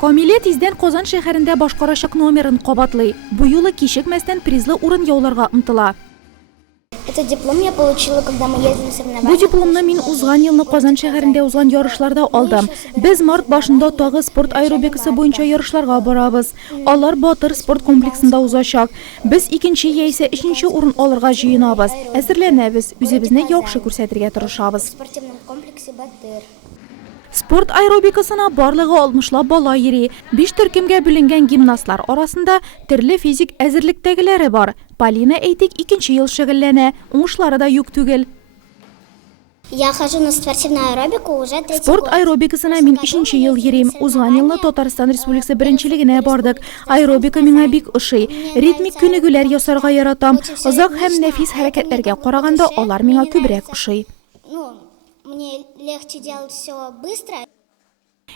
Камилә тиздән Казан шәһәрендә башкарачак номерын кабатлый. Бу юлы кичекмәстән призлы урын яуларга омтыла. Этот диплом я получила, когда мы ездили на соревнования. Бу дипломны мин узган елны Казан шәһәрендә узган ярышларда алдым. Без март башында тагы спорт аэробикасы буенча ярышларга барабыз. Алар Батыр спорт комплексында узачак. Без икенче яисә өченче урын алырга җыенабыз. Әзерләнәбез, үзебезне яхшы күрсәтергә тырышабыз. В спортивном комплексе Батыр. Спорт аэробикасына барлыгы 60 бала йөри. 5 төркемгә бүленгән гимнастлар арасында төрле физик әзерлектәгеләре бар. Полина әйтик 2нче ел шөгыльләнә, уңышлары да юк түгел. Я хожу на спортивную аэробику уже 3 год. Спорт аэробикасына мин 3нче ел йөрим. Узган елны Татарстан Республикасы беренчелегенә бардык. Аэробика миңа бик ошый. Ритмик күнегүләр ясарга яратам. Озак һәм нәфис хәрәкәтләргә караганда алар миңа күбрәк ошый. Мне легче делать все быстро.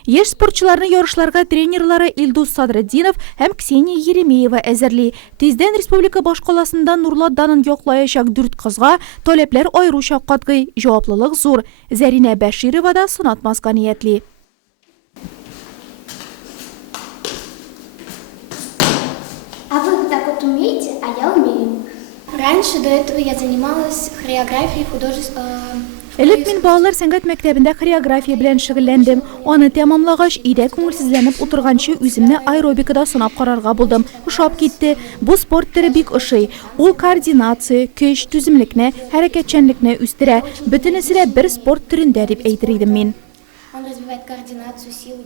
Яшь спортчыларны ярышларга тренерлары Илдус Садретдинов һәм Ксения Еремеева әзерли. Тиздән республика башкаласында Нурлат данын яклаячак 4 кызга таләпләр аеруча катгый, җаваплылык зур. Зәринә Бәширова да сынатмаска ниятли. А вы так вот умеете, а я умею. Раньше до этого я занималась хореографией Элек мин балалар сәнгать мәктәбендә хореография белән шөгыльләндем. Аны тәмамлагач, өйдә күңелсезләнеп утырганчы үземне аэробикада сынап карарга булдым. Ошап китте. Бу спорт төре бик ошый. Ул координация, көч, түземлекне, хәрәкәтчәнлекне үстерә. Бөтенесе дә бер спорт төрендә дип әйтер идем мин. Он развивает координацию, силу.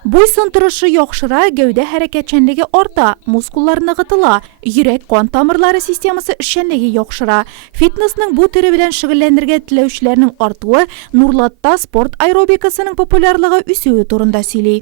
Буйсын торышы яхшыра, гәүдә хәрәкәтчәнлеге арта, мускуллар ныгытыла, йөрәк кан тамырлары системасы эшчәнлеге яхшыра. Фитнесның бу төре белән шөгыльләнергә теләүчеләрнең артуы Нурлатта спорт аэробикасының популярлыгы үсүе турында сөйли.